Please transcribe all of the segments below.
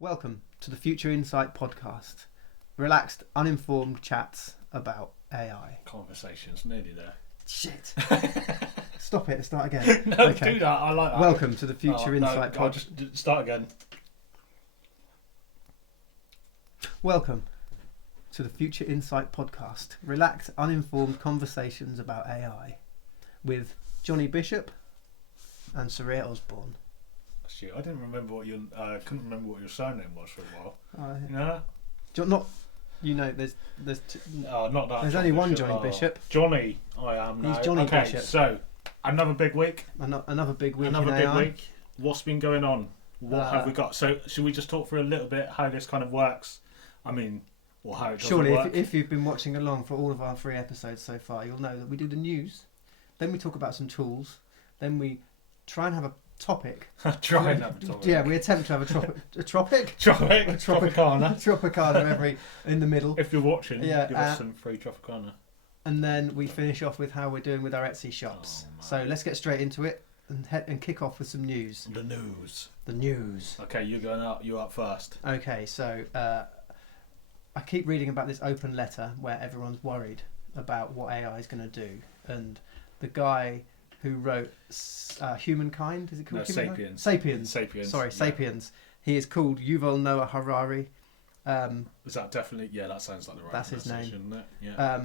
Welcome to the Future Insight podcast. Relaxed, uninformed chats about AI. Conversations, nearly there. Shit. Stop it, start again. No, Okay. do that, I like that. Welcome to the Future Insight I'll podcast. just start again. Welcome to the Future Insight podcast. Relaxed, uninformed conversations about AI with Johnny Bishop and Saria Osborne. Shit, I didn't remember what your couldn't remember what your surname was for a while. Not that. There's only one Johnny Bishop. Johnny, I am now. He's Johnny okay, Bishop. So another big week. Another big week. Another in big AI. week. What's been going on? What have we got? So should we just talk for a little bit how this kind of works? I mean, or how it doesn't Surely, work? if you've been watching along for all of our 3 episodes so far, you'll know that we do the news, then we talk about some tools, then we try and have a topic. Try and have a topic. Yeah, we attempt to have a tropic. Tropicana. Tropicana in the middle. If you're watching, Yeah, give us some free Tropicana. And then we finish off with how we're doing with our Etsy shops. So let's get straight into it and kick off with some news. The news. The news. Okay, you're going up. You're up first. Okay, so I keep reading about this open letter where everyone's worried about what AI is going to do, and the guy who wrote Humankind, is it called Humankind? Sapiens. Sapiens. He is called Yuval Noah Harari. Is that definitely? Yeah, that sounds like the right. That's his name. Isn't it? Yeah.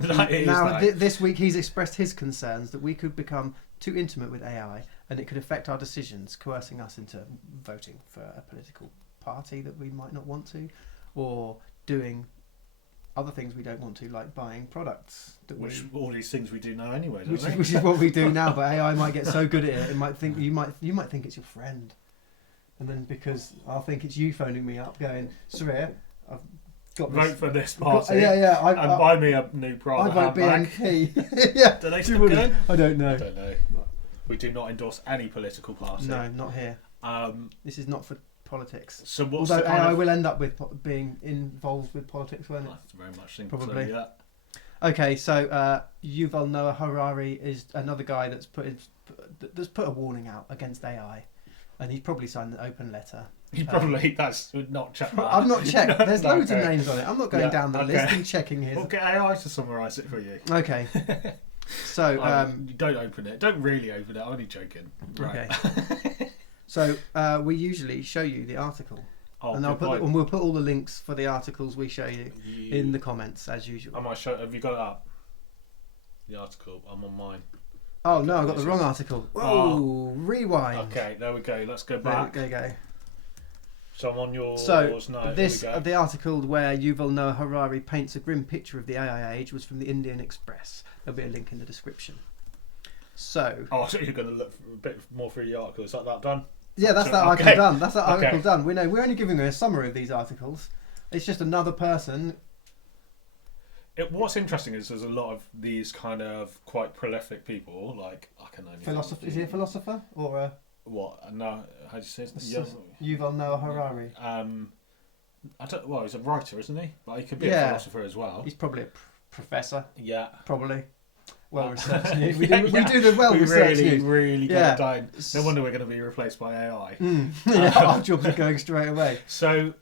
Now, this week he's expressed his concerns that we could become too intimate with AI and it could affect our decisions, coercing us into voting for a political party that we might not want to, or doing other things we don't want to, like buying products all these things we do now anyway, which is what we do now. But AI might get so good at it, it might think you might think it's your friend, and then because I'll think it's you phoning me up, going, Saria, I've got this. Vote for this party. And buy me a new Prada I vote handbag. BNP. Yeah. Do they still go? I don't know. We do not endorse any political party. No, not here. This is not for politics. So what's although the AI will end up with being involved with politics, won't it? I very much think Probably. so, yeah. Okay, so Yuval Noah Harari is another guy that's put a warning out against AI, and he's probably signed an open letter. That's not checked. I've not checked. There's loads of names on it. I'm not going down the list and checking his. We'll get AI to summarise it for you. Okay. So you don't open it. Don't really open it. I'm only joking. Right. Okay. So we usually show you the article, and we'll put all the links for the articles we show you in the comments as usual. Have you got it up? The article. I'm on mine. Oh no, I got the wrong article. Whoa! Rewind. Okay, there we go. Let's go back. There you go. So I'm on yours. So now. The article where Yuval Noah Harari paints a grim picture of the AI age was from the Indian Express. There'll be a link in the description. So. Oh, so you're going to look a bit more through the article. Is that done? Yeah, that's that article done. That's that article done. We're only giving a summary of these articles. It's just another person. What's interesting is there's a lot of these kind of quite prolific people. Like I can only. Philosopher? Is he a philosopher or a? What? No, how do you say it? Yuval Noah Harari. Well, he's a writer, isn't he? But he could be a philosopher as well. He's probably a professor. Yeah. Probably. Well researched news. We do the well researched news. We really get it down. No wonder we're going to be replaced by AI. Our jobs are going straight away. So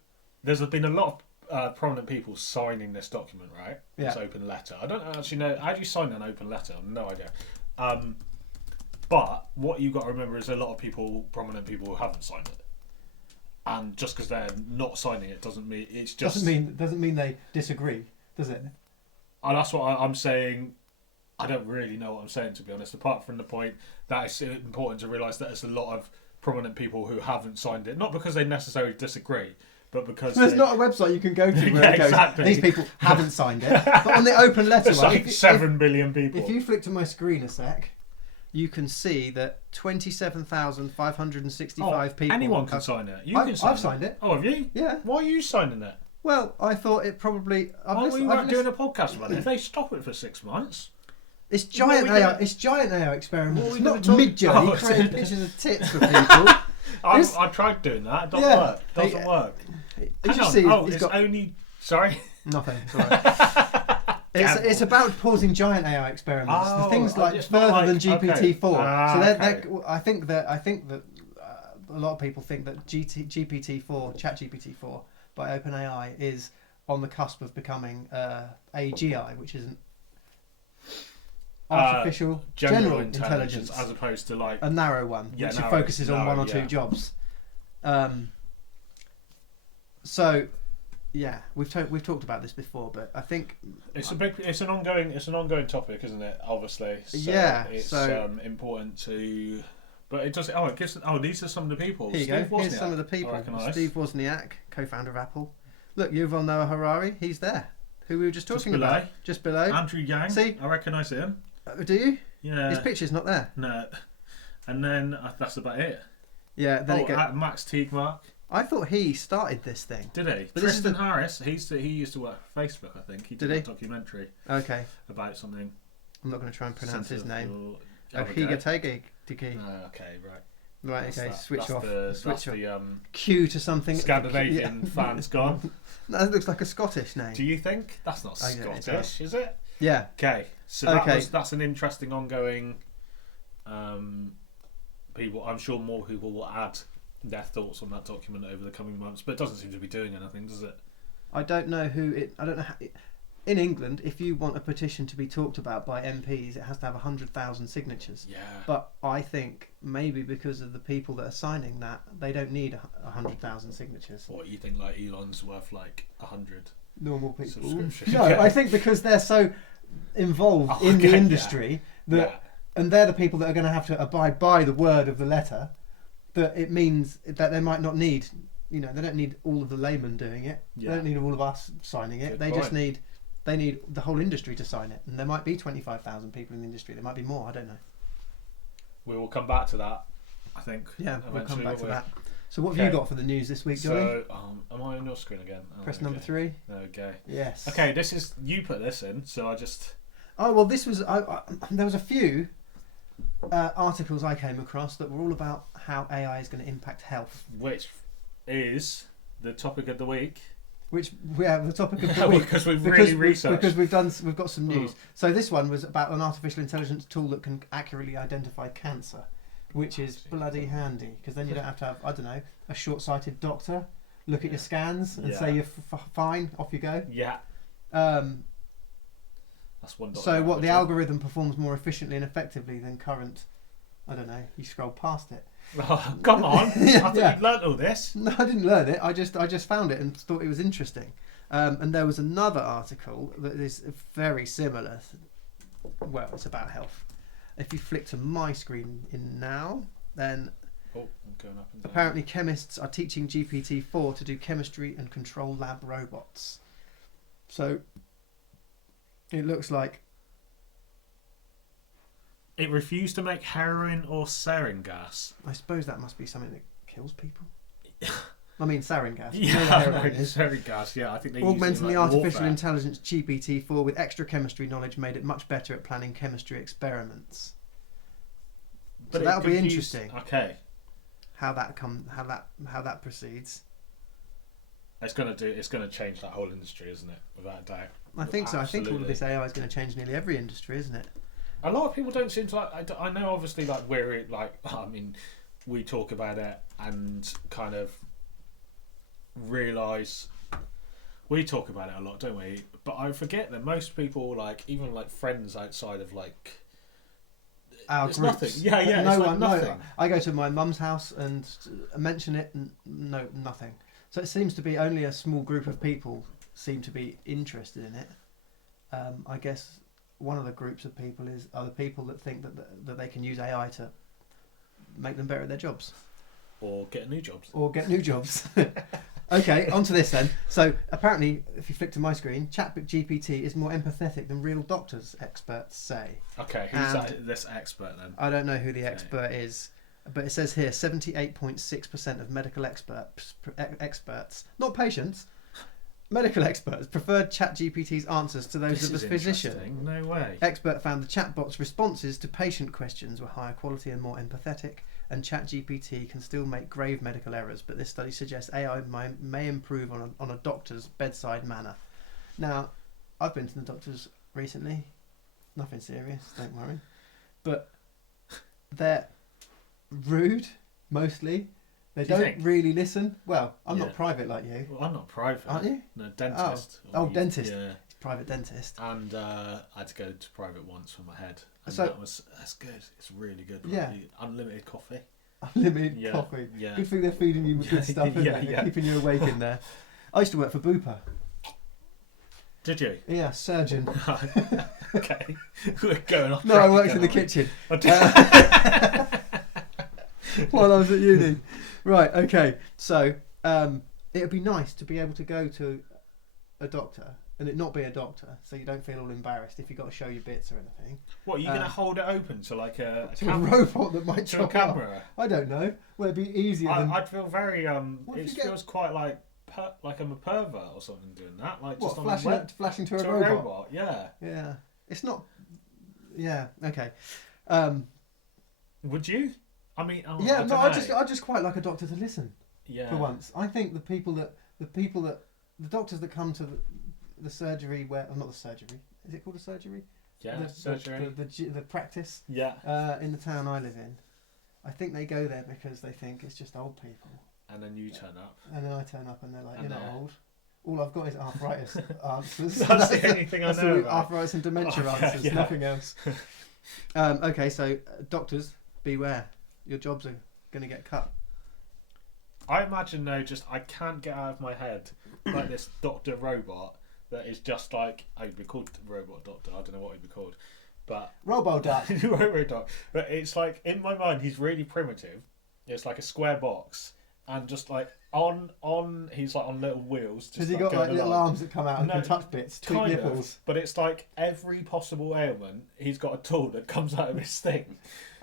there's been a lot of prominent people signing this document, right? Yeah. This open letter. I don't actually know. How do you sign an open letter? I've no idea. But what you've got to remember is a lot of prominent people who haven't signed it. And just because they're not signing it doesn't mean it's just... Doesn't mean they disagree, does it? And that's what I'm saying. I don't really know what I'm saying, to be honest, apart from the point that it's important to realise that there's a lot of prominent people who haven't signed it. Not because they necessarily disagree, but because... There's not a website you can go to where it goes, exactly. These people haven't signed it. But on the open letter one... It's like 7 billion people. If you flick to my screen a sec, you can see that 27,565 people... Anyone can sign it. I've signed it. Oh, have you? Yeah. Why are you signing it? Well, I thought it probably... Why were you doing a podcast about it? If they stop it for 6 months... It's giant AI. It's giant AI experiments. It's not Mid-Journey creating pictures of tits for people. I tried doing that. It doesn't work. It's only... Sorry? Nothing. Sorry. It's about pausing giant AI experiments. The things like further than GPT-4. So I think that a lot of people think that GPT-4, ChatGPT-4 by OpenAI is on the cusp of becoming AGI, which is an artificial general intelligence, as opposed to like a narrow one, which focuses on one or two jobs. So, yeah, we've talked about this before, but I think it's an ongoing topic, isn't it? Obviously, so yeah. It's important to, but it does. These are some of the people. Here you Steve go. Wozniak, Here's some of the people. Steve Wozniak, co-founder of Apple. Look, Yuval Noah Harari. He's there. Who we were just talking about. Just below. Andrew Yang. See, I recognise him. Do you? Yeah. His picture's not there. No. And then that's about it. Yeah. Then Max Tegmark. I thought he started this thing. Did he? But Tristan Harris. He used to work for Facebook, I think. He did a documentary. Okay. About something. I'm not going to try and pronounce his name. Higategi. Okay, right. Right. Okay. Switch off. Switch off. Q to something. Scandinavian fans gone. That looks like a Scottish name. Do you think? That's not Scottish, is it? Yeah. Okay. So that's an interesting ongoing. People, I'm sure more people will add their thoughts on that document over the coming months, but it doesn't seem to be doing anything, does it? I don't know I don't know how, in England, if you want a petition to be talked about by MPs, it has to have 100,000 signatures. Yeah. But I think maybe because of the people that are signing that, they don't need 100,000 signatures. What, you think like Elon's worth like 100 normal people? Subscription. No, I think because they're so involved in the industry that, and they're the people that are going to have to abide by the word of the letter. That it means that they might not need, they don't need all of the laymen doing it. Yeah. They don't need all of us signing it. Just need the whole industry to sign it. And there might be 25,000 people in the industry. There might be more. I don't know. We will come back to that, I think. Yeah, we'll come back to that. So what have you got for the news this week, Johnny? So, am I on your screen again? Press number 3. Okay. Yes. Okay, you put this in, so I just... Oh, well, this was... there was a few articles I came across that were all about how AI is going to impact health. Which is the topic of the week. The topic of the week. Because we've really researched. Because we've got some news. So this one was about an artificial intelligence tool that can accurately identify cancer, which is bloody handy, because then you don't have to have, I don't know, a short-sighted doctor look at your scans and say you're fine, off you go. Yeah. That's one. So what, the algorithm performs more efficiently and effectively than current, I don't know, you scroll past it. Oh, come on. I thought you'd learnt all this. No, I didn't learn it. I just found it and thought it was interesting. And there was another article that is very similar. Well, it's about health. If you flick to my screen in now, then I'm going up and down. Apparently chemists are teaching GPT-4 to do chemistry and control lab robots. So it looks like it refused to make heroin or sarin gas. I suppose that must be something that kills people. I mean, sarin gas. Sarin gas. Yeah, I think they augmenting the artificial warfare. intelligence GPT-4 with extra chemistry knowledge made it much better at planning chemistry experiments. But so that'll be interesting. Okay. How that proceeds. It's going to change that whole industry, isn't it? Without a doubt. I think so. I think all of this AI is going to change nearly every industry, isn't it? A lot of people don't seem to like. I know, obviously, like we're like. I mean, we talk about it and kind of realise we talk about it a lot, don't we? But I forget that most people, like even like friends outside of like our it's groups. Nothing. Yeah. No it's one. nothing. No. I go to my mum's house and mention it, and no, nothing. So it seems to be only a small group of people seem to be interested in it. I guess one of the groups of people are the people that think that they can use AI to make them better at their jobs. Or get new jobs. Okay, onto this then. So apparently, if you flick to my screen, ChatGPT is more empathetic than real doctors, experts say. Okay, who's this expert then? I don't know who the expert is, but it says here 78.6% of medical experts, not patients, medical experts preferred ChatGPT's answers to those of a physician. No way. Expert found the chatbot's responses to patient questions were higher quality and more empathetic, and ChatGPT can still make grave medical errors, but this study suggests AI may improve on a doctor's bedside manner. Now, I've been to the doctors recently. Nothing serious, don't worry. But they're rude, mostly, They Do you don't think? really listen. Well, I'm Yeah. not private like you. Well, I'm not private. Aren't you? No, dentist. Oh, dentist. Yeah. Private dentist. And I had to go to private once for my head. And So- that's good. It's really good. Yeah. Like, unlimited coffee. Unlimited Yeah, coffee. yeah. Good thing they're feeding you with good stuff, isn't Yeah, it? They're yeah. keeping you awake in there. I used to work for Bupa. Did you? Yeah, surgeon. Okay. We're going off No, I track worked again, in the aren't we? kitchen I did- while I was at uni. Right, okay. So it would be nice to be able to go to a doctor and it not be a doctor, so you don't feel all embarrassed if you've got to show your bits or anything. What, are you going to hold it open to like a To a camera? robot that might To a chop off. camera? I don't know. Well, it'd be easier than... I'd feel very What if it you get- feels quite like I'm a pervert or something doing that, like just What, on the web flashing to a to robot? Yeah. Yeah. It's not... Yeah, okay. Would you? I mean, Yeah, I no, don't know. I just quite like a doctor to listen Yeah. for once. I think the doctors that come to the surgery where... Oh, not the surgery. Is it called a surgery? Yeah. The Surgery. the practice Yeah. in the town I live in. I think they go there because they think it's just old people. And then you turn up. And then I turn up and they're like, And you're not they're- old. All I've got is arthritis answers. That's the only thing I That's know all about. arthritis and dementia Oh, yeah, answers, yeah. nothing else. Okay, so doctors, beware. Your jobs are going to get cut. I imagine though, I can't get out of my head like this doctor robot that is just like, he'd be called robot doctor. I don't know what he'd be called, but Robo-duck. robot. But it's like in my mind, he's really primitive. It's like a square box, and just like he's like on little wheels. Just Has he got going like little along. arms that come out and No, can touch bits, tweak Kind nipples? of, but it's like every possible ailment, he's got a tool that comes out of his thing.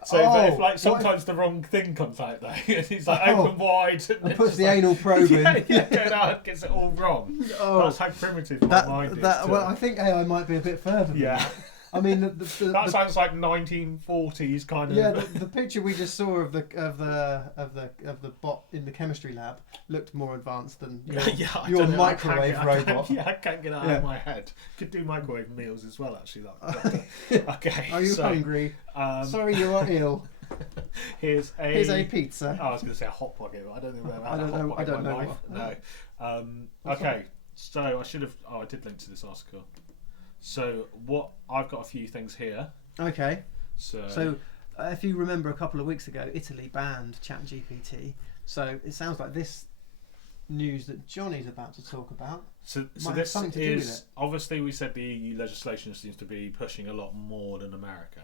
So Oh, but if like what if- sometimes the wrong thing comes out though, and he's like Oh, open wide and And it's puts just the like, anal probe in. yeah, going out and gets it all wrong. Oh, That's how primitive my mind is. well, I think AI might be a bit further than yeah, that. I mean, that sounds like 1940s kind of. yeah, the picture we just saw of the bot in the chemistry lab looked more advanced than your, yeah, I your don't know, microwave robot. I can't get it out Yeah. of my head. Could do microwave meals as well, actually. That. Okay. Are you so, hungry? Sorry. Sorry, you are ill. Here's Here's a pizza. I was going to say a hot pocket, but I don't think we've ever I had don't a hot know- pocket I don't in my know life. what- No. Okay, so I should have. Oh, I did link to this article. So I've got a few things here. Okay. So If you remember a couple of weeks ago, Italy banned ChatGPT. So it sounds like this news that Johnny's about to talk about. So might have this something to do with is it. obviously we said the EU legislation seems to be pushing a lot more than America.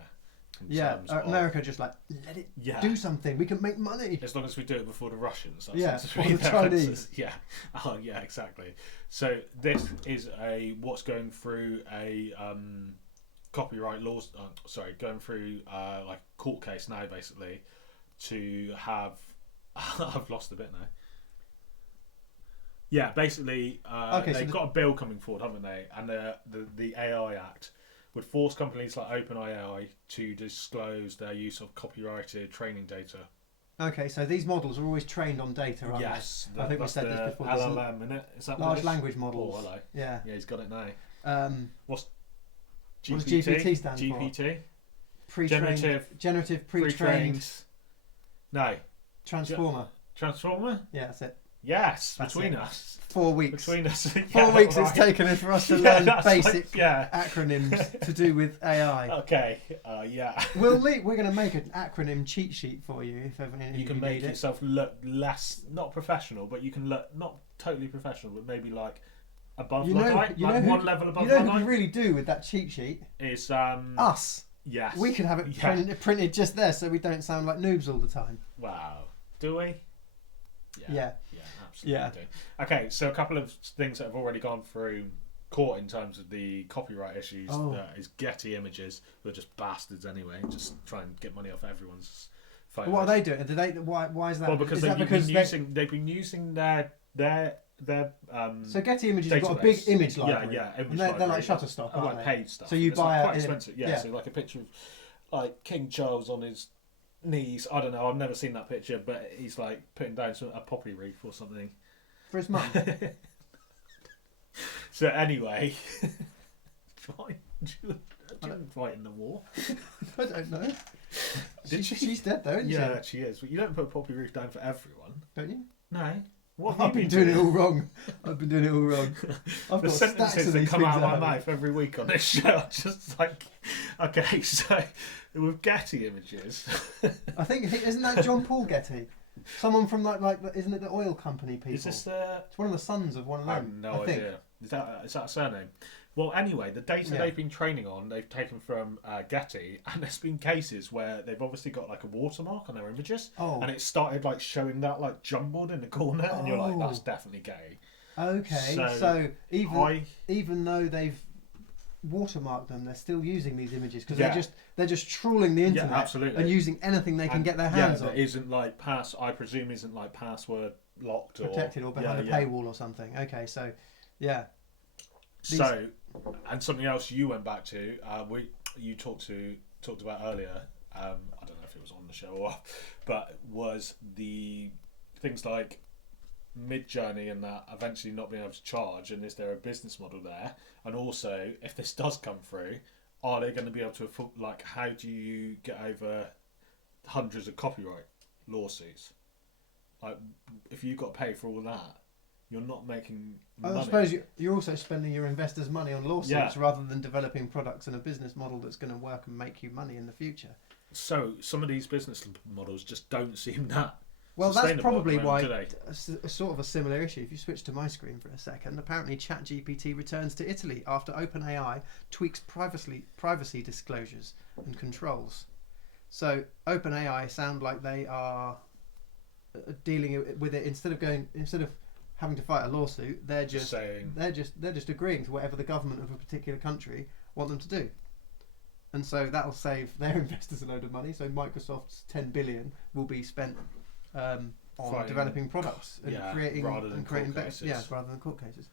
in Yeah, terms of- America just like, let it Yeah. do something. We can make money. As long as we do it before the Russians. That Yeah, seems to or be the their Chinese. answers. Yeah. Oh, yeah, exactly. So this is what's going through a copyright laws. Going through like court case now, basically, to have. I've lost a bit now. Yeah, basically, they've got a bill coming forward, haven't they? And the AI Act would force companies like OpenAI to disclose their use of copyrighted training data. Okay, so these models are always trained on data, aren't Yes, I think we that's said this the before. There's LLM, isn't it? Is that what large it is? language models. Oh, hello. Yeah. Yeah, he's got it now. What GPT? does GPT stand for? GPT? Pre-trained, generative pre-trained Pre-trained. No. transformer. Transformer? Yeah, that's it. Yes, That's between it. us. 4 weeks. Between us. 4 weeks it's taken us for us to learn that's basic like, yeah. acronyms to do with AI. Okay, yeah. We're going to make an acronym cheat sheet for you if ever You can make yourself look less, not professional, but you can look, not totally professional, but maybe like above Luddite, like one level above You know who Luddite. we really do with that cheat sheet? Is Us. Yes. We could have it printed just there so we don't sound like noobs all the time. Wow. Do we? Yeah. Yeah, absolutely. Yeah. Do. Okay, so a couple of things that have already gone through court in terms of the copyright issues is Getty Images, who are just bastards anyway, just try and get money off everyone's photos. What are they doing? Why is that? Well, because they've been using their so Getty Images have got a big image library. Yeah, image and they're library. like Shutterstock, aren't like they? paid stuff. So you it's buy like quite it expensive. Yeah, so like a picture of like King Charles on his knees. I don't know. I've never seen that picture, but he's like putting down a poppy wreath or something for his mum. So anyway, fine. Do you fight in the war? I don't know. Did she? She's dead though, isn't she? Yeah, she is. But you don't put a poppy roof down for everyone. Don't you? No. What I've been doing it all wrong. I've been doing it all wrong. I've The got stacks sentences of that these come things out of my at home. mouth every week on this show are just like, okay, so with Getty images. I think isn't that John Paul Getty? Someone from like isn't it the oil company people? Is this the? It's one of the sons of one of I them. have no I think. idea. Is that a surname? Well, anyway, the data Yeah. they've been training on, they've taken from Getty, and there's been cases where they've obviously got like a watermark on their images, Oh. and it started like showing that like jumbled in the corner, and you're like, that's Oh. definitely Getty. Okay, So so even though they've watermarked them, they're still using these images because Yeah. they're just trawling the internet absolutely. and using anything they can get their hands that on, isn't like I presume isn't like password locked protected or behind a paywall or something. Okay, so yeah. So, and something else you went back to, you talked about earlier. I don't know if it was on the show or, but was the things like Mid-Journey and that eventually not being able to charge, and is there a business model there? And also, if this does come through, are they going to be able to like? How do you get over hundreds of copyright lawsuits? Like, if you've got to pay for all that, you're not making money. I suppose you're also spending your investors' money on lawsuits rather than developing products and a business model that's going to work and make you money in the future. So some of these business models just don't seem that. Well, that's sustainable probably at the why moment, a sort of a similar issue. If you switch to my screen for a second, apparently ChatGPT returns to Italy after OpenAI tweaks privacy disclosures and controls. So OpenAI sound like they are dealing with it instead of having to fight a lawsuit. They're just saying they're just agreeing to whatever the government of a particular country want them to do. And so that'll save their investors a load of money. So Microsoft's 10 billion will be spent on developing products and creating rather than court cases. rather than court cases.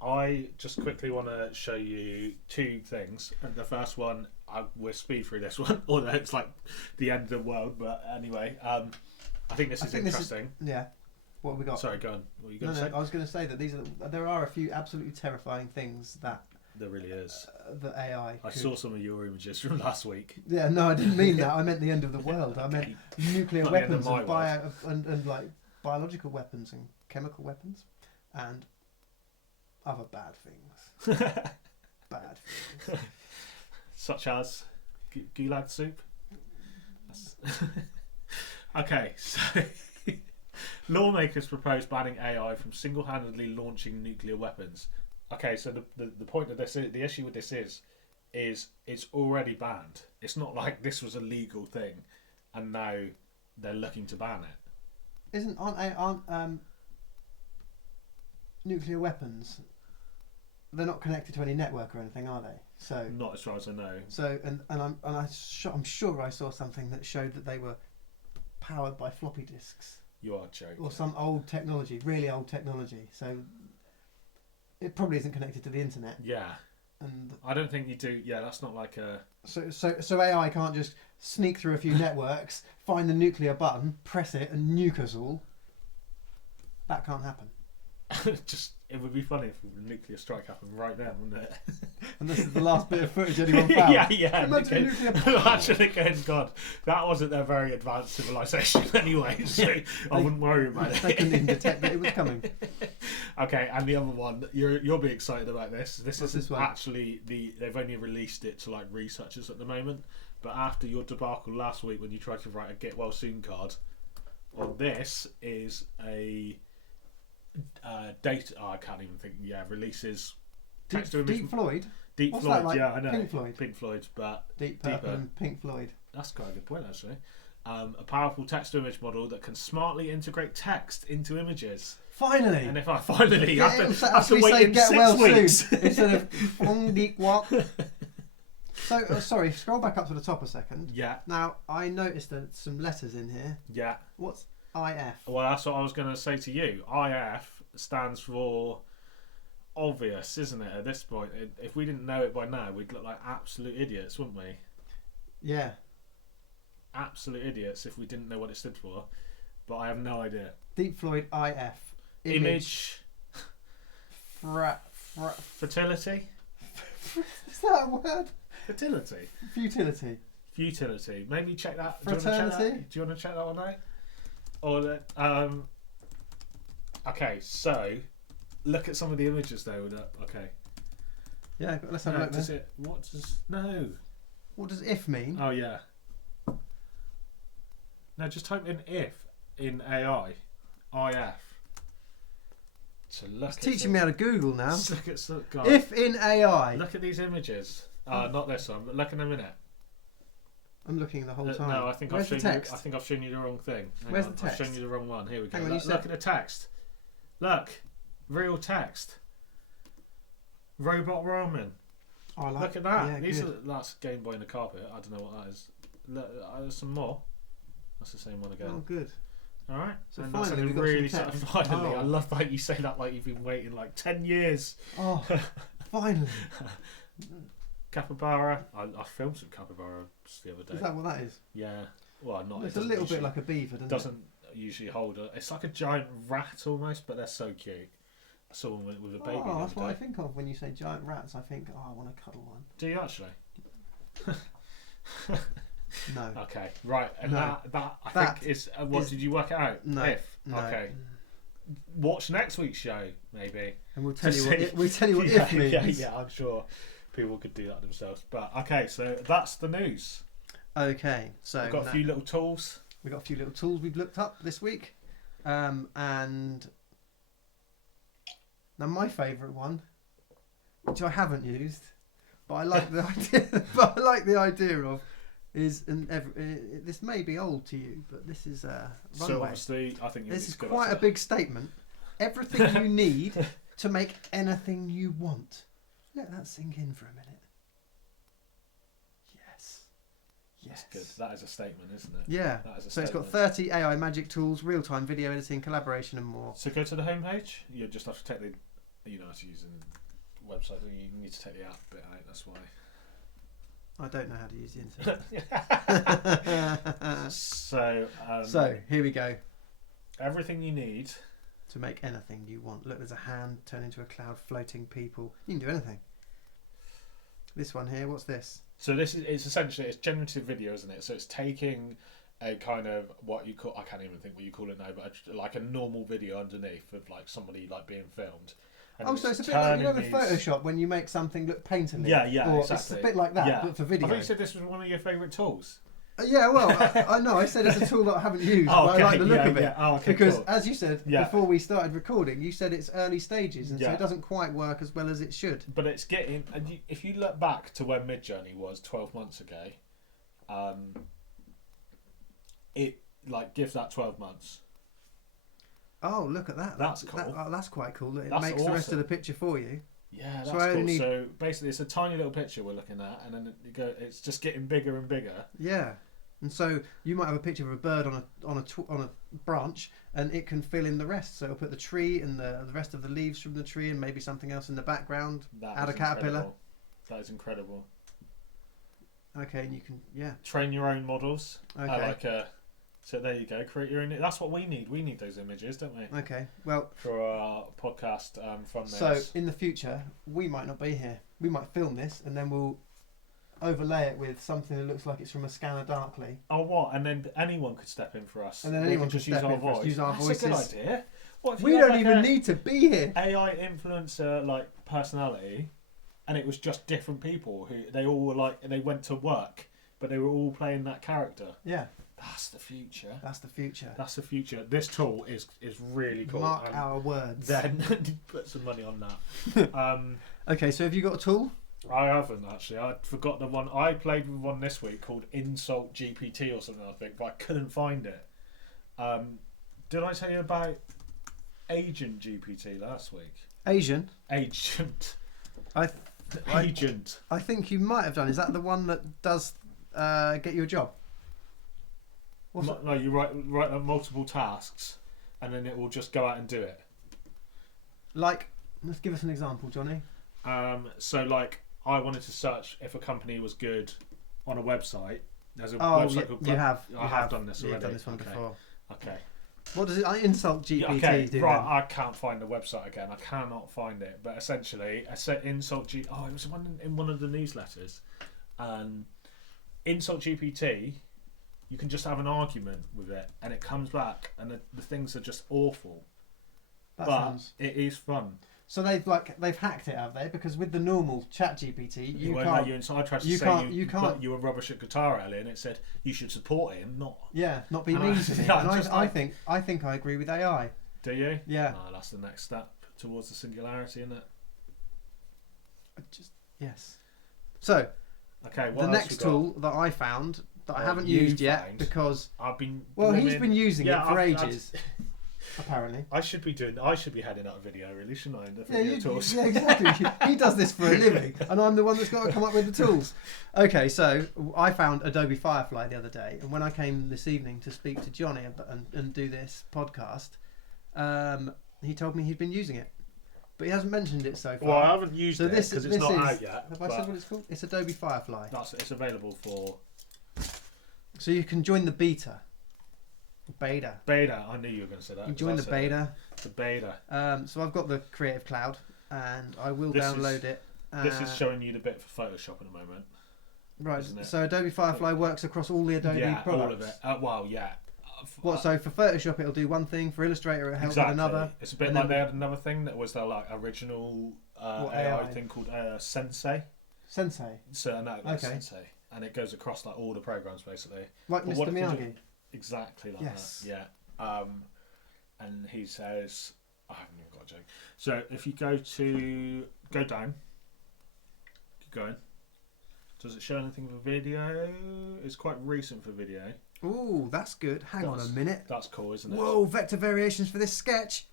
I just quickly want to show you two things. The first one, we'll speed through this one, although it's like the end of the world. But anyway, I think this is interesting. Yeah. What have we got? Sorry, go on. What were you going to say? I was going to say that there are a few absolutely terrifying things that There really is. the AI. I saw some of your images from last week. Yeah, no, I didn't mean that. I meant the end of the world. I meant nuclear Not the end weapons of my and like biological weapons and chemical weapons and other bad things. Bad things. Such as gulag soup. Okay, so lawmakers propose banning AI from single-handedly launching nuclear weapons. Okay, so the point of this, the issue with this is it's already banned. It's not like this was a legal thing, and now they're looking to ban it. Aren't nuclear weapons? They're not connected to any network or anything, are they? So not as far as I know. So I'm sure I saw something that showed that they were powered by floppy disks. You are joking. Or some old technology, really old technology. So it probably isn't connected to the internet. Yeah. And I don't think you do. Yeah, that's not like a. So AI can't just sneak through a few networks, find the nuclear button, press it, and nuke us all. That can't happen. It would be funny if a nuclear strike happened right then, wouldn't it? And this is the last bit of footage anyone found. yeah. Imagine nuclear. Imagine it going, God, that wasn't their very advanced civilization anyway, so I wouldn't worry about it. They couldn't even detect that it was coming. Okay, and the other one, you'll be excited about this. What's This this one? actually they've only released it to like researchers at the moment. But after your debacle last week when you tried to write a get well soon card, well, this is a data. I can't even think. Yeah, releases. Deep Floyd. Deep What's Floyd. that like? Yeah, I know. Pink Floyd, but Deep Purple deeper. and Pink Floyd. That's quite a good point, actually. A powerful text-to-image model that can smartly integrate text into images. Finally. And if I finally Yeah, have to actually wait say in get 6 well weeks. soon instead of Fong Deek Wok. So sorry, scroll back up to the top a second. Yeah. Now I noticed that some letters in here. Yeah. What's IF? Well, that's what I was going to say to you. IF stands for obvious, isn't it? At this point, if we didn't know it by now, we'd look like absolute idiots, wouldn't we? Yeah. Absolute idiots if we didn't know what it stood for. But I have no idea. Deep Floyd IF. Image. Fertility. Fertility. Is that a word? Fertility. Futility. Futility. Maybe check that. Do you want to check that one out? Or okay, so look at some of the images though. Okay. Yeah, let's have a look. What does if mean? Oh yeah. No, just type in if in AI. IF. So look. It's teaching me how to Google now. Look at God. If in AI. Look at these images. Not this one, but look in a minute. I'm looking the whole time. No, I think I've shown you the wrong thing. Where's the text? I've shown you the wrong one. Here we go. Hang on, Look at the text. Look, real text. Robot ramen. Oh, I like. Look at that. Yeah, that's Game Boy in the carpet. I don't know what that is. Look, there's some more. That's the same one again. Oh, good. All right. So and finally, we got really some text. finally. I love that you say that like you've been waiting like 10 years. Oh, finally. Capybara. I filmed some capybaras the other day. Is that what that is? Yeah. Well, not. It's a little bit like a beaver, doesn't usually hold a. It's like a giant rat almost, but they're so cute. I saw one with a baby. Oh, that's what I think of when you say giant rats. I think, I want to cuddle one. Do you actually? No. Okay, right, and no. that I think is what did you work it out? No. If no. okay, watch next week's show maybe, and we'll tell you what if means. Yeah, I'm sure people could do that themselves. But okay, so that's the news. Okay, so we've got a few little tools. We've got a few little tools we've looked up this week, and now my favourite one, which I haven't used, but I like the idea. But I like the idea of. This may be old to you, but this is Runway. So obviously, I think this is quite a big statement. Everything you need to make anything you want. Let that sink in for a minute. Yes. That's good. That is a statement, isn't it? Yeah. That is a so statement. It's got 30 AI magic tools, real-time video editing, collaboration, and more. So go to the homepage. You just have to take the, it's using website. You need to take the app bit out. That's why. I don't know how to use the internet. So here we go. Everything you need to make anything you want. Look, there's a hand turn into a cloud, floating people. You can do anything. This one here, what's this? So it's essentially generative video, isn't it? So it's taking a kind of what you call, I can't even think what you call it now, but like a normal video underneath of like somebody like being filmed. So it's a bit like with Photoshop when you make something look painterly. Yeah, or exactly. It's a bit like that, but for video. I thought you said this was one of your favourite tools. Yeah, well, I know. I said it's a tool that I haven't used, but I like the look of it. Oh, okay, because, cool. as you said before we started recording, you said it's early stages, and so it doesn't quite work as well as it should. But it's getting. And if you look back to when Midjourney was 12 months ago, it like gives that 12 months. Oh, look at that! That's cool. That's quite cool. It makes the rest of the picture for you. Yeah, that's cool. So basically, it's a tiny little picture we're looking at, and then it's just getting bigger and bigger. Yeah, and so you might have a picture of a bird on a branch, and it can fill in the rest. So it'll put the tree and the rest of the leaves from the tree, and maybe something else in the background. Add a caterpillar. That is incredible. Okay, and you can train your own models. Okay. So there you go. Create your own. That's what we need. We need those images, don't we? Okay. Well, for our podcast thumbnails. So in the future, we might not be here. We might film this, and then we'll overlay it with something that looks like it's from a scanner darkly. Oh, what? And then anyone could step in for us. And then anyone could use our voice. Use our voices. That's a good idea. What if we don't even need to be here. AI influencer like personality, and it was just different people who they all were like they went to work, but they were all playing that character. Yeah. That's the future. That's the future. That's the future. This tool is really cool. Mark our words. Then put some money on that. Okay, so have you got a tool? I haven't actually. I forgot the one. I played with one this week called Insult GPT or something, I think, but I couldn't find it. Did I tell you about Agent GPT last week? Agent. Agent. I think you might have done. Is that the one that does get you a job? No, you write multiple tasks, and then it will just go out and do it. Like, let's give us an example, Johnny. So like, I wanted to search if a company was good on a website. There's a website called. I have done this already. You've done this one before. Okay. What does it? Insult GPT do? Right, I can't find the website again. I cannot find it. But essentially, I said Insult GPT. Oh, it was in one of the newsletters, and Insult GPT, you can just have an argument with it, and it comes back, and the things are just awful. It is fun. So they've hacked it, have they? Because with the normal ChatGPT, you won't can't. let you inside. I tried to say you can't. You were rubbish at guitar earlier, and it said you should support him, not. Yeah, not be mean to me. Yeah, and I think I agree with AI. Do you? Yeah. Oh, that's the next step towards the singularity, isn't it? Yes. So. Okay. The next tool that I found that I haven't used yet because I've been. Well, he's been using it for ages. Apparently, I should be heading out a video, really, shouldn't I? Yeah, exactly. He does this for a living, and I'm the one that's got to come up with the tools. Okay, so I found Adobe Firefly the other day, and when I came this evening to speak to Johnny and do this podcast, he told me he'd been using it, but he hasn't mentioned it so far. Well, I haven't used it because it's not out yet. Have I said what it's called? It's Adobe Firefly. It's available for. So you can join the beta. Beta. I knew you were going to say that. You join the beta. The beta. So I've got the Creative Cloud, and I will download it. This is showing you the bit for Photoshop in a moment. Right. So Adobe Firefly works across all the Adobe products. Yeah, all of it. Well, yeah. So for Photoshop it'll do one thing, for Illustrator it'll help with another. It's a bit like they had another thing that was their original AI thing called Sensei. Sensei. So Sensei, and it goes across all the programs basically. Like Mr. Miyagi. Exactly like that. Yeah. And he says, I haven't even got a joke. So if you go down, keep going. Does it show anything for video? It's quite recent for video. Ooh, that's good. Hang on a minute. That's cool, isn't it? Whoa, vector variations for this sketch.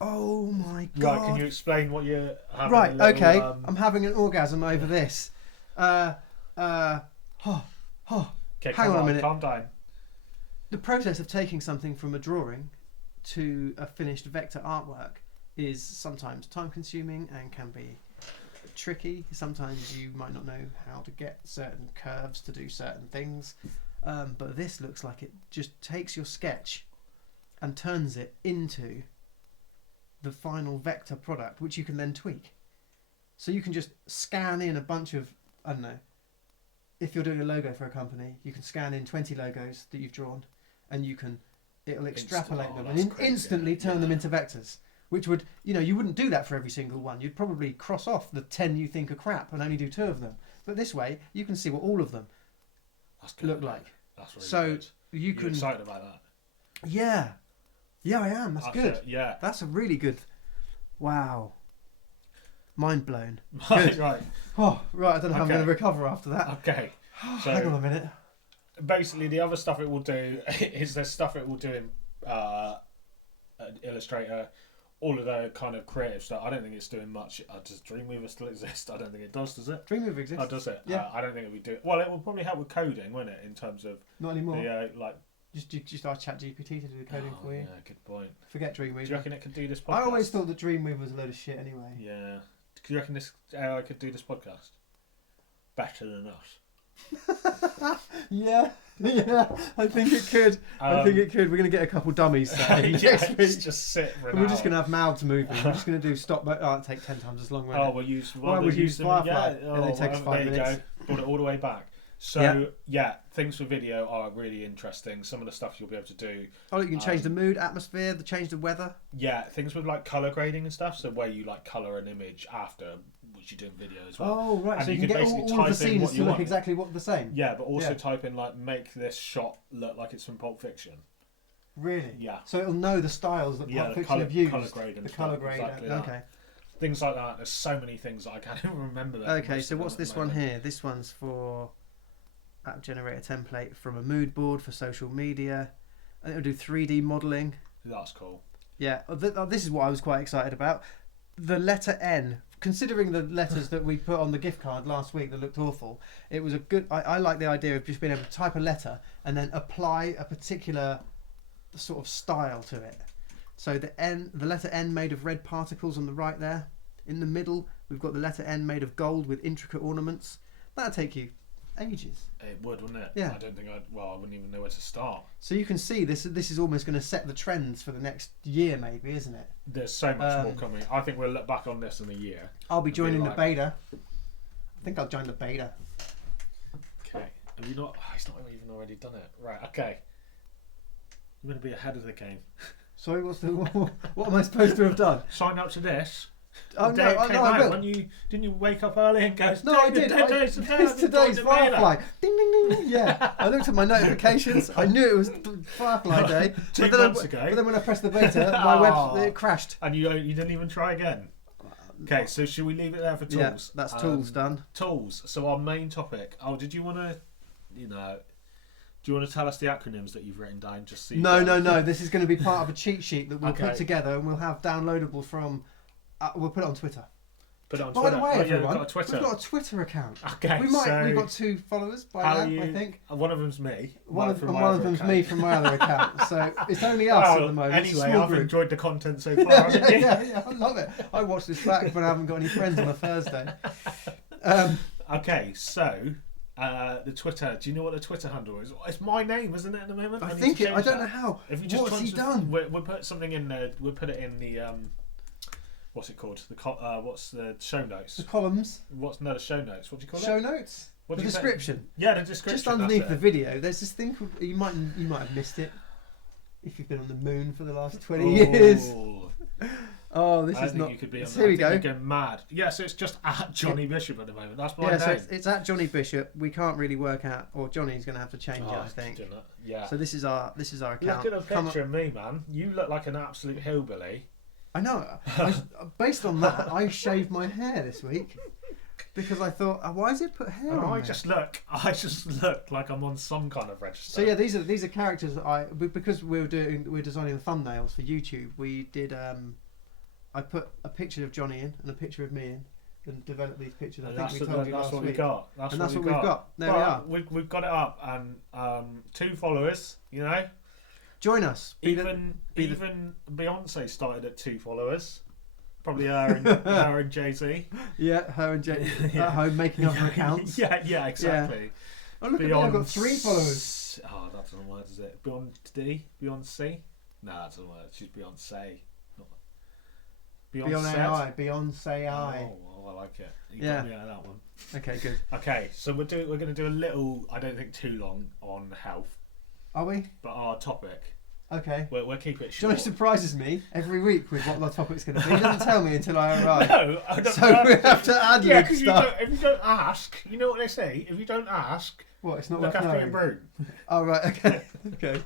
Oh my god. Right, can you explain what you're having? Right, okay. I'm having an orgasm over this. Okay, hang on a minute. Calm down. The process of taking something from a drawing to a finished vector artwork is sometimes time consuming and can be tricky. Sometimes you might not know how to get certain curves to do certain things. But this looks like it just takes your sketch and turns it into the final vector product, which you can then tweak. So you can just scan in a bunch of, I don't know, if you're doing a logo for a company, you can scan in 20 logos that you've drawn, and it'll extrapolate them and instantly turn them into vectors. Which would, you wouldn't do that for every single one. You'd probably cross off the 10 you think are crap and only do 2 of them. But this way, you can see what all of them look like. That's really good. You're excited about that? Yeah, I am. That's good. Yeah, that's a really good. Wow, mind blown. Right. Oh, right. I don't know how I'm going to recover after that. Okay. So hang on a minute. Basically, the other stuff it will do is there's stuff it will do in Illustrator, all of the kind of creative stuff. I don't think it's doing much. Does Dreamweaver still exist? I don't think it does it? Dreamweaver exists. Oh, does it? Yeah. I don't think it would do it. Well, it will probably help with coding, won't it? In terms of not anymore. The, just ask ChatGPT to do the coding for you. Yeah, good point. Forget Dreamweaver. Do you reckon it could do this podcast? I always thought that Dreamweaver was a load of shit anyway. Yeah. Do you reckon this AI could do this podcast better than us? Yeah, I think it could. We're going to get a couple dummies next week. Just sit for an We're hour. just going to have mouths moving. We're just going to do stop. It'll take 10 times as long. We'll use. We'll use Firefly, and it takes 5 minutes. There you go. Brought it all the way back. So things for video are really interesting. Some of the stuff you'll be able to do. Oh, you can change the mood, atmosphere, change the weather. Yeah, things with color grading and stuff. So where you color an image after, which you do in video as well. Oh right, and so you can get all of the scenes to look exactly the same. Yeah, but also type in make this shot look like it's from Pulp Fiction. Really? Yeah. So it'll know the styles that Pulp Fiction have used. Colour grade and the colour grade. Exactly okay. Things like that. There's so many things that I can't even remember. Okay, so what's this one here? This one's for app generator template from a mood board for social media. And it'll do 3D modelling. That's cool. Yeah, this is what I was quite excited about. The letter N. Considering the letters that we put on the gift card last week that looked awful, it was a good. I like the idea of just being able to type a letter and then apply a particular sort of style to it. So the letter N made of red particles on the right there. In the middle, we've got the letter N made of gold with intricate ornaments. That'd take you ages. It would, wouldn't it? Yeah. I don't think I wouldn't even know where to start. So you can see this is almost going to set the trends for the next year, maybe, isn't it? There's so much more coming. I think we'll look back on this in a year. I'll be joining the beta. I think I'll join the beta. Okay. Have you not? Oh, he's not even already done it. Right. Okay. I'm going to be ahead of the game. Sorry, what am I supposed to have done? Sign up to this. Oh, The day it came out, when didn't you wake up early and go? No, I did. It's today's Firefly. Ding, ding, ding. Yeah, I looked at my notifications. I knew it was Firefly Day. 2 months ago. But then when I pressed the beta, my website it crashed. And you didn't even try again. Okay, so should we leave it there for tools? Yeah, that's tools done. Tools. So our main topic. Oh, did you want to, do you want to tell us the acronyms that you've written down? Just so No. This is going to be part of a cheat sheet that we'll put together, and we'll have downloadable from. We'll put it on Twitter. Put it on By Twitter. the way, everyone, we've got a Twitter account. Okay, we've got 2 followers by now, I think. One of them's me. One of them's me from my other account. So it's only us at the moment. Anyway, I've enjoyed the content so far. yeah, I love it. I watched this back when I haven't got any friends on a Thursday. Okay, so the Twitter. Do you know what the Twitter handle is? It's my name, isn't it? At the moment, I think it. I don't know how. If you just what's he done? We'll put something in there. We'll put it in the what's it called? What's the show notes? The columns. The show notes? What do you call it? Show notes. The description. Yeah, the description. Just underneath the video, there's this thing called. You might have missed it if you've been on the moon for the last 20 years. Oh, this is not. You could be on here we go. You go mad. Yeah, so it's just at Johnny Bishop at the moment. That's my name. So it's at Johnny Bishop. We can't really work out, or Johnny's going to have to change it, I think. Yeah. So this is our account. Look at a picture of me, man. You look like an absolute hillbilly. I know. Based on that, I shaved my hair this week because I thought, why has it put hair on? I just look like I'm on some kind of register. So yeah, these are characters that because we're designing the thumbnails for YouTube. We did. I put a picture of Johnny in and a picture of me in, and developed these pictures. I think we told you last week. We got. That's what we've got. There we are. We've got it up, and 2 followers. Join us. Even Beyonce started at 2 followers. Probably her and Jay-Z. Yeah, her and Jay at home making other accounts. Yeah, exactly. Yeah. Oh, look at me, I've got 3 followers. Oh, that doesn't work, does it? Beyonce? No, that doesn't work. She's Beyonce. Beyonce. Oh, I like it. You got me out of that one. Okay, good. Okay, so we're going to do a little, I don't think too long, on health. Are we? But our topic. Okay. We'll keep it short. Johnny surprises me every week with what the topic's going to be. He doesn't tell me until I arrive. No, I don't. So we have to add lib stuff. If you don't ask, you know what they say. If you don't ask, it's not look worth after knowing. your broom. Oh right, okay, okay.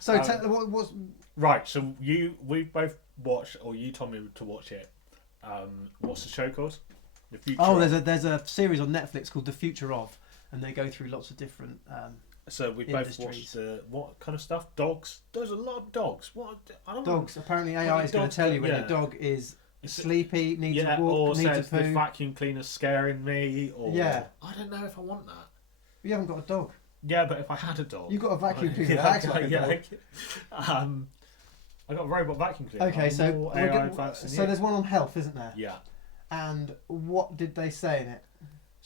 So what's right? So we both watched, or you told me to watch it. What's the show called? The Future. Oh, there's a series on Netflix called The Future Of, and they go through lots of different. So we both watched what kind of stuff? Dogs. There's a lot of dogs. What? I don't dogs. know. Apparently, AI is going to tell you when a dog is sleepy, needs a walk, or needs says a poo. the vacuum cleaner's scaring me. Or I don't know if I want that. You haven't got a dog. Yeah, but if I had a dog, you've got a vacuum cleaner. That acts like a dog. I got a robot vacuum cleaner. Okay, so AI there's one on health, isn't there? Yeah. And what did they say in it?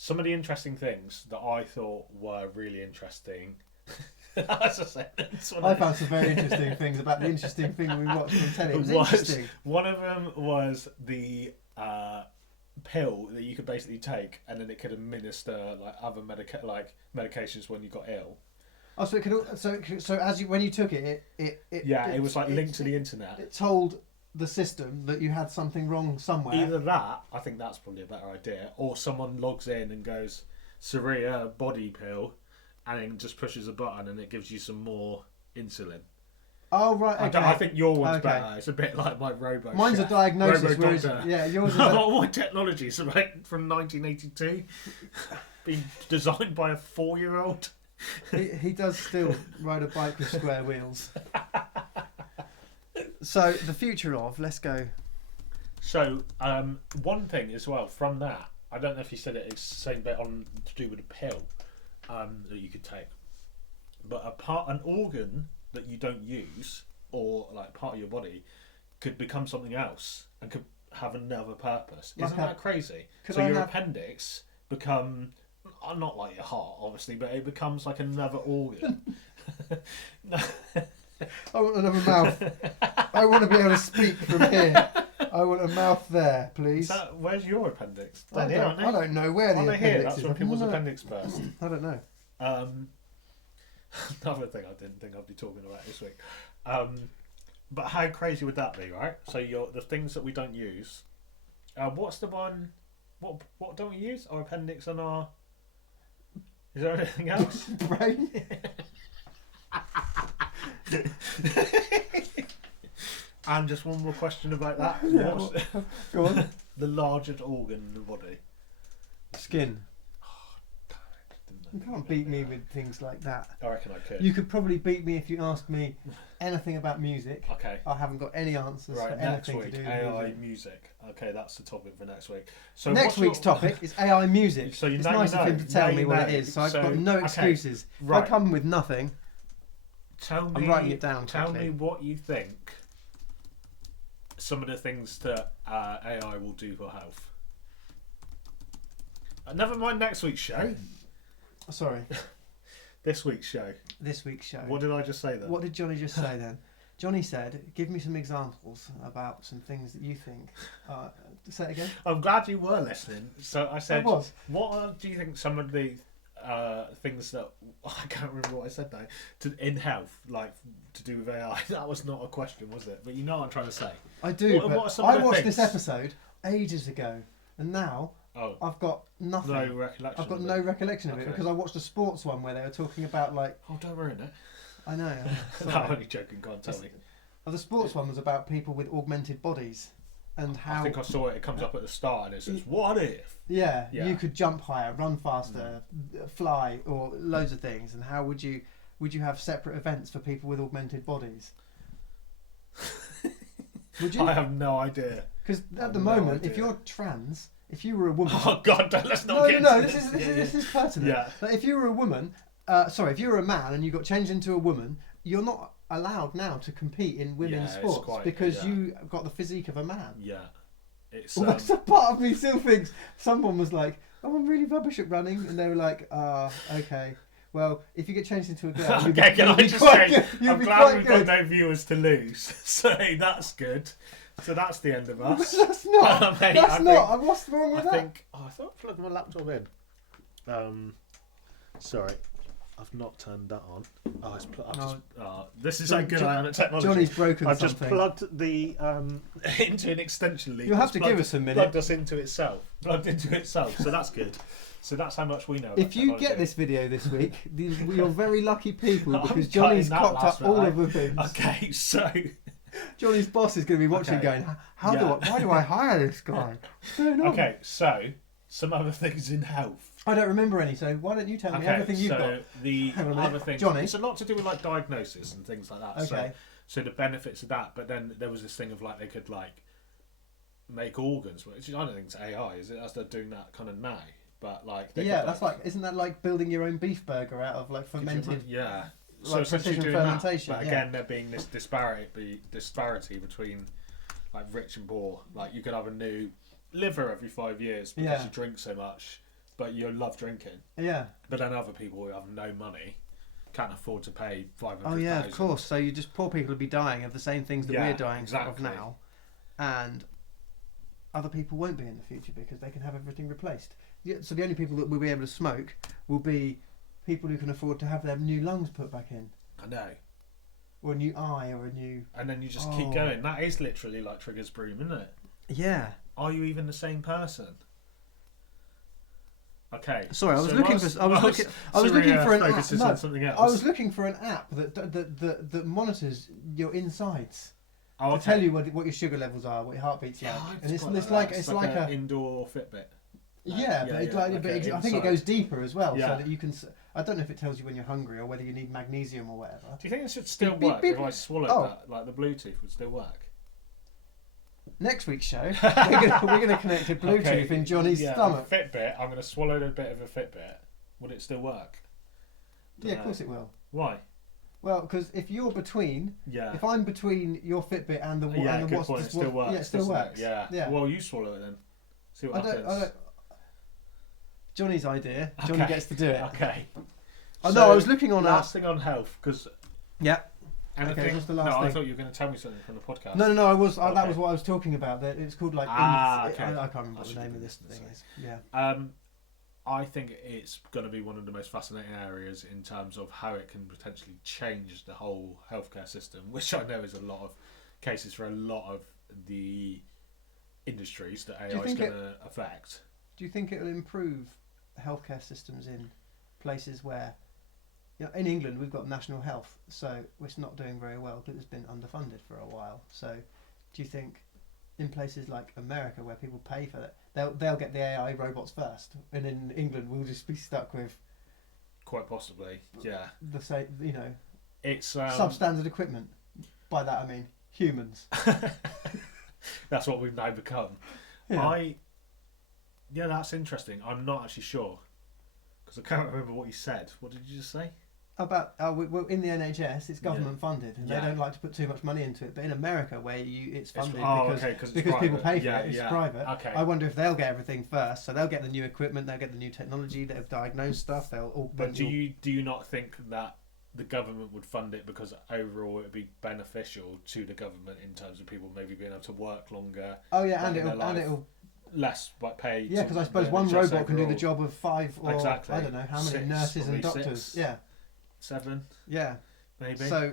Some of the interesting things that I thought were really interesting. That's a sentence. I found some very interesting things about the interesting thing we watched on telly. It was interesting. One of them was the pill that you could basically take, and then it could administer like other medications when you got ill. Oh, so it could. So as when you took it, it was like linked to the internet. It told the system that you had something wrong somewhere. Either that, I think that's probably a better idea, or someone logs in and goes, Saria body pill, and then just pushes a button and it gives you some more insulin. Oh right, okay. I think your one's better. It's a bit like my robo. Mine's a diagnosis, whereas yours is. My technology is from 1982, being designed by a 4-year-old. He does still ride a bike with square wheels. So the future of, let's go. So one thing as well from that, I don't know if you said it, it's the same bit on to do with a pill that you could take, but an organ that you don't use, or like part of your body, could become something else and could have another purpose. Isn't that crazy? So your appendix become, not like your heart obviously, but it becomes like another organ. I want another mouth. I want to be able to speak from here. I want a mouth there, please. Where's your appendix? I don't know where the appendix That's is. when people's appendix burst. I don't know. Another thing I didn't think I'd be talking about this week. But how crazy would that be, right? So the things that we don't use. What's the one? What don't we use? Our appendix and our. Is there anything else? Brain. And just one more question about that. Yeah, What's go on. the largest organ in the body? Skin. You Didn't can't beat me with things like that. I reckon I could. You could probably beat me if you asked me anything about music. Okay. I haven't got any answers for Next anything week, to do with AI music. music. Okay, that's the topic for next week. So Next week's topic is AI music. So it's nice of him to tell me what it is, so I've got no excuses. Right. If I come with nothing, I'm writing it down Tell quickly. me what you think some of the things that AI will do for health. Never mind next week's show. Sorry. This week's show. This week's show. What did I just say then? What did Johnny just say then? Johnny said, give me some examples about some things that you think. Say it again. I'm glad you were listening. So I said, I was. Do you think some of the things that I can't remember what I said now in health, like to do with AI? That was not a question, was it? But you know what I'm trying to say. I do. What are some I of the watched things? this episode ages ago, and now I've got nothing. No recollection. I've got no recollection of it because I watched a sports one where they were talking about like. Oh, don't ruin it. I know. No, I'm only joking. Go on, tell me. The sports one was about people with augmented bodies and how. I think I saw it. It comes up at the start and it says, "What if?" Yeah, you could jump higher, run faster, fly, or loads of things. And how would you have separate events for people with augmented bodies? Would you? I have no idea. Because at the moment, if you're trans, if you were a woman. Oh God! Let's not get. No. This is pertinent. Yeah. Like if you were a woman, if you were a man and you got changed into a woman, you're not allowed now to compete in women's sports because you got the physique of a man. Yeah. It's. Well, that's a part of me still thinks someone was like, "Oh, I'm really rubbish at running," and they were like, okay. Well, if you get changed into a girl, I'm glad we've got no viewers to lose. So that's good. So that's the end of us. That's not. Mate, that's not. What's wrong with that? I thought I plugged my laptop in. Sorry, I've not turned that on. This is how good I am at technology. Johnny's broken I've something. just plugged the into an extension lead. You'll have to give us a minute. Plugged us into itself. Plugged into itself. So that's good. So that's how much we know. If you get this video this week, you're very lucky people because Johnny's cocked up all of the things. Okay, so Johnny's boss is going to be watching, going, "Why do I hire this guy?" Okay, so some other things in health. I don't remember any, so why don't you tell me everything you've got? The other things, Johnny, it's a lot to do with like diagnosis and things like that. Okay. So the benefits of that, but then there was this thing of like they could like make organs, which I don't think it's AI, is it? As they're doing that kind of now. But like that's like isn't that like building your own beef burger out of like fermented? Yeah. Like so precision doing fermentation. That, but again, there being this disparity between like rich and poor. Like you could have a new liver every 5 years because you drink so much, but you love drinking. Yeah. But then other people who have no money can't afford to pay 500,000. Oh yeah, of course. So you just poor people would be dying of the same things that we're dying of now, and other people won't be in the future because they can have everything replaced. So the only people that will be able to smoke will be people who can afford to have their new lungs put back in. I know. Or a new eye, or a new. And then you just keep going. That is literally like Trigger's broom, isn't it? Yeah. Are you even the same person? Okay. Sorry, I was looking for an app. No, something else. I was looking for an app that monitors your insides to tell you what your sugar levels are, what your heartbeat's like, and it's like an indoor Fitbit. I think it goes deeper as well, so that you can. I don't know if it tells you when you're hungry or whether you need magnesium or whatever. Do you think this would still work if I swallowed that? Like the Bluetooth would still work? Next week's show, we're gonna connect a Bluetooth in Johnny's stomach. Fitbit. I'm going to swallow a bit of a Fitbit. Would it still work? Yeah, of course it will. Why? Well, because if you're between, if I'm between your Fitbit and the good point. It still works. Yeah, it still works. Yeah. Well, you swallow it then. See what happens. Johnny's idea. Johnny gets to do it. Okay. Oh no, I was looking on last thing on health because. Yeah. Anything? What's the last thing? I thought you were going to tell me something from the podcast. No. That was what I was talking about. That it's called like. I can't remember what the name of this thing is. Yeah. I think it's going to be one of the most fascinating areas in terms of how it can potentially change the whole healthcare system, which I know is a lot of cases for a lot of the industries that AI is going to affect. Do you think it will improve healthcare systems in places where, in England we've got national health, so it's not doing very well because it's been underfunded for a while. So do you think in places like America where people pay for it, they'll get the AI robots first, and in England we'll just be stuck with quite possibly, yeah, the same, it's substandard equipment. By that I mean humans. That's what we've now become. Yeah, that's interesting. I'm not actually sure because I can't remember what you said. What did you just say? About well, in the NHS, it's government funded, and they don't like to put too much money into it. But in America, where it's funded because people pay for it, it's private. Okay. I wonder if they'll get everything first, so they'll get the new equipment, they'll get the new technology, they'll diagnose stuff. But do you not think that the government would fund it because overall it would be beneficial to the government in terms of people maybe being able to work longer? Oh yeah, and it'll less pay. Yeah, because I suppose one robot can do the job of 5 or I don't know how many 6, nurses and doctors. 6, yeah, 7. Yeah, maybe. So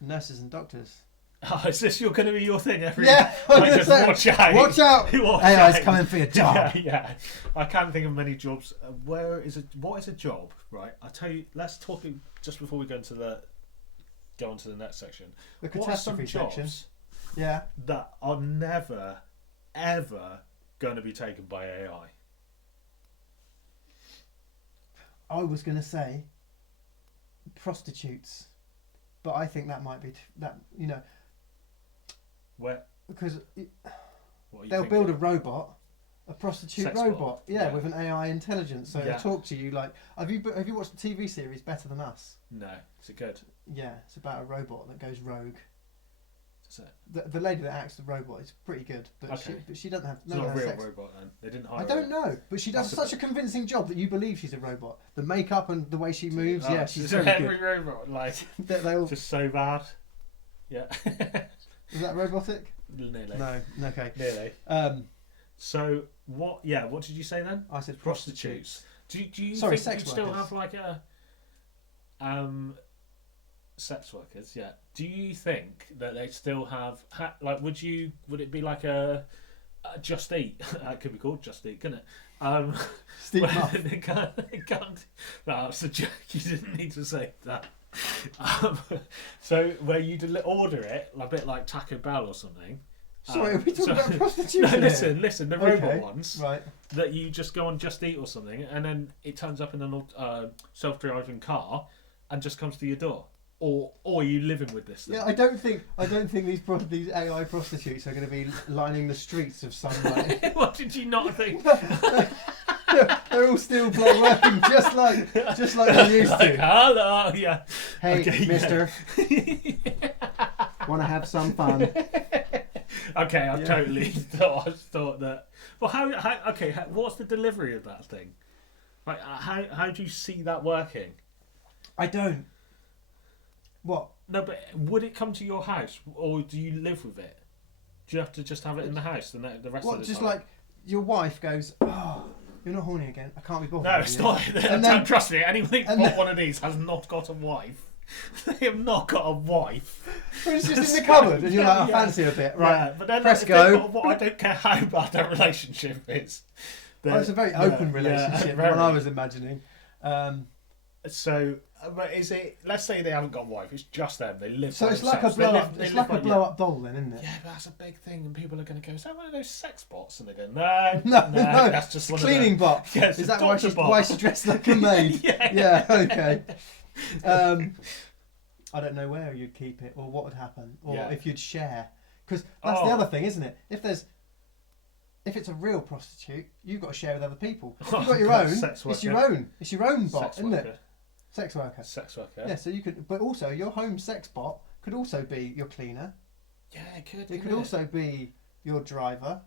nurses and doctors. Oh, is this going to be your thing every? Yeah, just watch out! Watch out! AI's coming for your job. Yeah. I can't think of many jobs. What is a job? Right, I'll tell you. Let's talk just before we go onto the next section. The catastrophe section. Yeah. That are never, ever going to be taken by AI. I was going to say prostitutes, but I think that might be where because they'll build a robot, a prostitute Sex robot, bot. with an AI intelligence, so it'll talk to you like. Have you watched the TV series Better Than Us? No, is it good? Yeah, it's about a robot that goes rogue. Is it? The lady that acts the robot is pretty good, but she doesn't have. It's not a real robot then. They didn't hire. I don't know, but she does such a convincing job that you believe she's a robot. The makeup and the way she moves, she's very every good. robot like they'll just so bad. Yeah. Is that robotic? Nearly. No. Okay. Nearly. So what? Yeah. What did you say then? I said prostitutes. Do you Sorry, think sex you still workers. have like a sex workers? Yeah. Do you think that they still have would it be like a Just Eat? That could be called Just Eat, couldn't it? Steve Muff. They can't. No, it's a joke. You didn't need to say that. So where you order it a bit like Taco Bell or something. Sorry, are we talking about prostitution? No, listen. The robot ones, right? That you just go on Just Eat or something, and then it turns up in a self-driving car and just comes to your door. Or are you living with this thing? Yeah, I don't think these AI prostitutes are going to be lining the streets of some like. What did you not think? They're all still working just like they used to. Hello, yeah. Hey, okay, mister. Want to have some fun? Okay, I've totally thought that. Well, what's the delivery of that thing? Like, how do you see that working? I don't. What? No, but would it come to your house, or do you live with it? Do you have to just have it in the house the rest of the time? What? Just like your wife goes, oh, you're not horny again. I can't be bothered. No, it's not. Don't trust me. Anyone who's bought one of these has not got a wife. They have not got a wife. But it's just in the cupboard, and you're like, I fancy a bit, right? Yeah, but then press go. I don't care how bad their relationship is. It's a very open relationship. What I was imagining. So, but is it? Let's say they haven't got a wife. It's just them. They live. So by it's like a themselves. blow up. It's like a blow up doll, then, isn't it? Yeah, but that's a big thing, and people are going to go, "Is that one of those sex bots?" And they go, "No, that's just one cleaning of bot." Yeah, is that why she's dressed like a maid? Yeah. Okay. I don't know where you'd keep it, or what would happen, or if you'd share, because that's the other thing, isn't it? If it's a real prostitute, you've got to share with other people. If you've got your own, it's your own. It's your own bot, isn't it? Sex worker. Sex worker. Yeah, so you could, but also your home sex bot could also be your cleaner. Yeah, it could. It could also be your driver,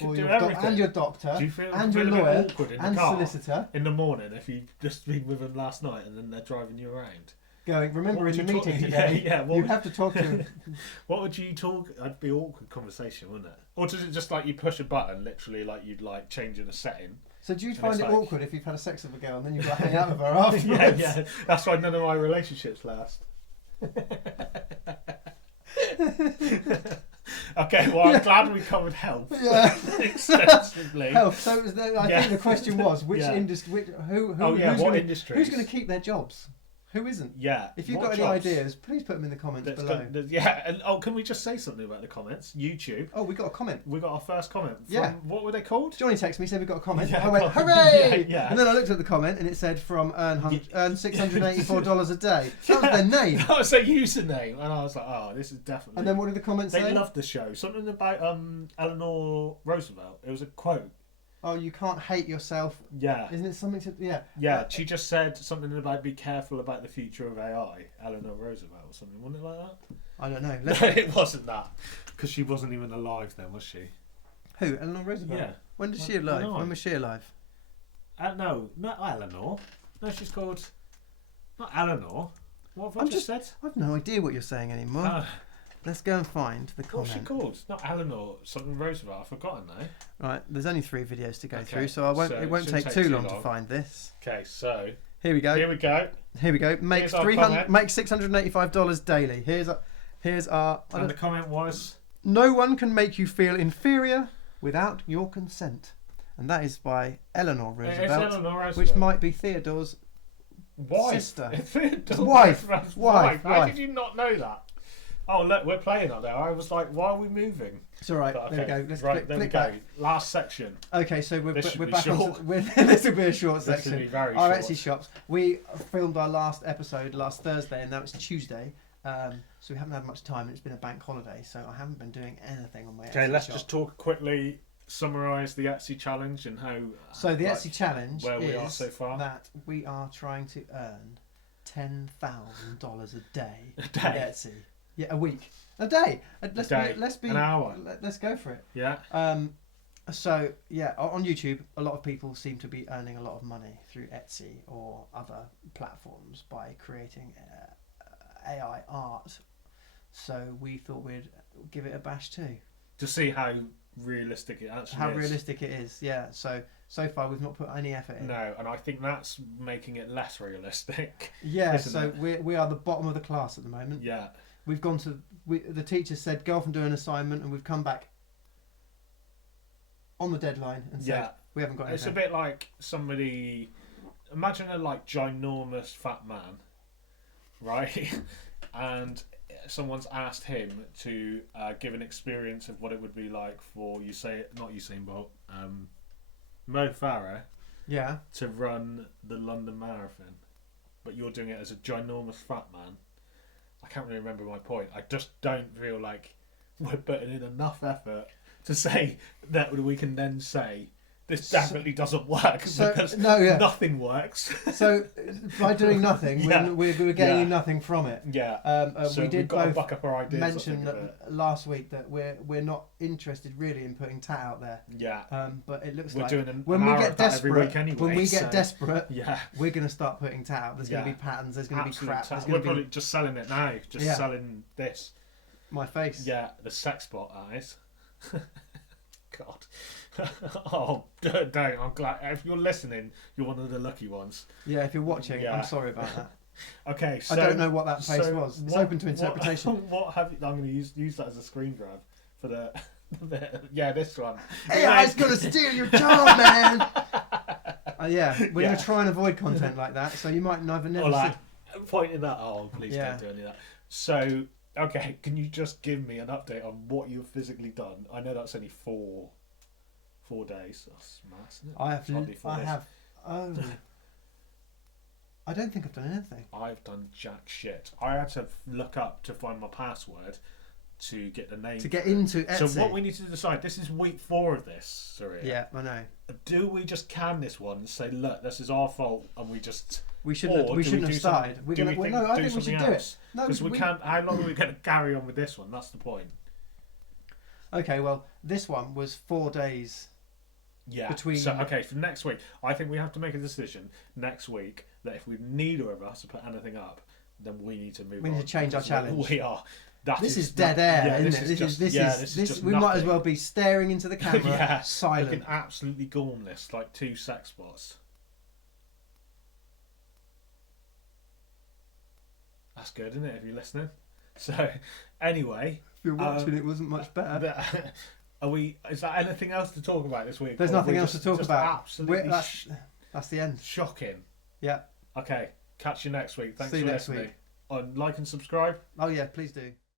or your everything. And your doctor, Do you feel and your a bit lawyer, awkward in and the car solicitor in the morning if you've just been with them last night and then they're driving you around? going, remember What in would the you talk- meeting today, Yeah, what you would- have to talk to him. What would you talk? It'd be an awkward conversation, wouldn't it? Or does it just like you push a button, literally like you'd like changing a setting? So do you And find it's it like- awkward if you've had a sex with a girl and then you've got to hang out with her afterwards? Yeah. That's why none of my relationships last. Okay, well, I'm glad we covered health Yeah. extensively. Health. So it was I Yeah. think the question was which Yeah. industry, who Oh yeah, who's what gonna, industries? who's going to keep their jobs? Who isn't? Yeah. If you've what got any jobs? ideas, please put them in the comments That's below. yeah, and can we just say something about the comments? YouTube. Oh, we got a comment. We got our first comment. From, Yeah. What were they called? Johnny texted me, said we got a comment. Yeah, I went, comment. hooray! Yeah. And then I looked at the comment and it said from earn $684 a day. That was their name. That was their username, and I was like, oh, this is definitely. And then what did the comment they say? loved the show. Something about Eleanor Roosevelt. It was a quote. Oh, you can't hate yourself. Yeah. Isn't it something to... Yeah. Yeah, she just said something about be careful about the future of AI, Eleanor Roosevelt or something, wasn't it like that? I don't know. No, it wasn't that, because she wasn't even alive then, was she? Who? Eleanor Roosevelt? Yeah. When did she alive? No. When was she alive? No, not Eleanor. No, she's called... Not Eleanor. What have I I'm just said? I've no idea what you're saying anymore. Let's go and find the What's she comment. called? Not Eleanor, something Roosevelt. I've forgotten now. Right, there's only 3 videos to go Okay, through, so it won't shouldn't take too long to find this. Okay, so Here we go. here we go. Here we go. Make Here's our 300. comment. Make $685 daily. Here's our. And the comment was... No one can make you feel inferior without your consent, and that is by Eleanor It's Roosevelt, Eleanor Roosevelt. which might be Theodore's Wife. sister. Theodore's Wife. wife. How Wife. did you not know that? Oh, look, we're playing up there. I was like, why are we moving? It's all right. But, There we go. Let's right, click, there we click go. back. Last section. Okay, so This should we're be back short. on. This will be a short This will section. be very Our short. Etsy shops. We filmed our last episode last Thursday, and now it's Tuesday. So we haven't had much time, and it's been a bank holiday, so I haven't been doing anything on my Etsy Okay, let's shop. just talk quickly, summarise the Etsy challenge and how... So the like, Etsy challenge where we is are so far. that we are trying to earn $10,000 a day A with day? Etsy. Yeah, a week, a day. Let's day. be An hour. Let's go for it. Yeah. So yeah, on YouTube, a lot of people seem to be earning a lot of money through Etsy or other platforms by creating AI art. So we thought we'd give it a bash too. To see how realistic it actually How is. realistic it is, yeah. So far we've not put any effort in. No, and I think that's making it less realistic. Yeah, Isn't so it? we are the bottom of the class at the moment. Yeah. We've gone to the teacher said go off and do an assignment, and we've come back on the deadline and said Yeah. we haven't got anything. It's a bit like somebody... Imagine a like ginormous fat man, right? And someone's asked him to give an experience of what it would be like for not Usain Bolt, Mo Farah Yeah. to run the London Marathon, but you're doing it as a ginormous fat man. I can't really remember my point. I just don't feel like we're putting in enough effort to say that we can then say this definitely doesn't work because nothing works. So by doing nothing, Yeah. we're gaining nothing from it. Yeah. So we did we've got to both buck up our ideas. mention last week that we're not interested really in putting tat out there. Yeah. But it looks We're like doing when we get every desperate, week anyway, when we get so- desperate, Yeah. we're going to start putting tat out. There's going to Yeah. be patterns. There's going to be Absolute crap. tat. There's We're going to probably be just selling it now. Just Yeah. selling this. my face. Yeah, the sex bot eyes. God. Oh, don't. I'm glad. If you're listening, you're one of the lucky ones. Yeah, if you're watching, Yeah. I'm sorry about that. Okay, so... I don't know what that face so was. It's what- open to interpretation. What have you... I'm going to use that as a screen grab for the... yeah, this one. AI's going to steal your job, man! Yeah, we're Yeah. going to try and avoid content like that, so you might never Or like, see... pointing that... Oh, please Yeah. don't do any of that. So, okay, can you just give me an update on what you've physically done? I know that's only 4 days. That's mad, isn't it? It's hardly 4 days. I don't think I've done anything. I've done jack shit. I had to look up to find my password to get the name. To get into Etsy. So what we need to decide, this is week 4 of this, Surya. Yeah, I know. Do we just can this one and say, look, this is our fault, and we just... We shouldn't have started. I think we should do it. No, Because we can't... How long are we going to carry on with this one? That's the point. Okay, well, this one was 4 days. Yeah. Between... So, okay, for next week, I think we have to make a decision next week that if we neither of us to put anything up, then we need to move on. We need to change our challenge. We are. This is dead air, isn't it? This is just we might as well be staring into the camera, silent. Looking absolutely gormless, like two sex bots. That's good, isn't it, if you're listening? So, anyway... If you're watching, it wasn't much better. Is there anything else to talk about this week? There's nothing else to talk about. Absolutely that's the end. Shocking. Yeah. Okay, catch you next week. Thanks See for you next listening. week. Like and subscribe. Oh yeah, please do.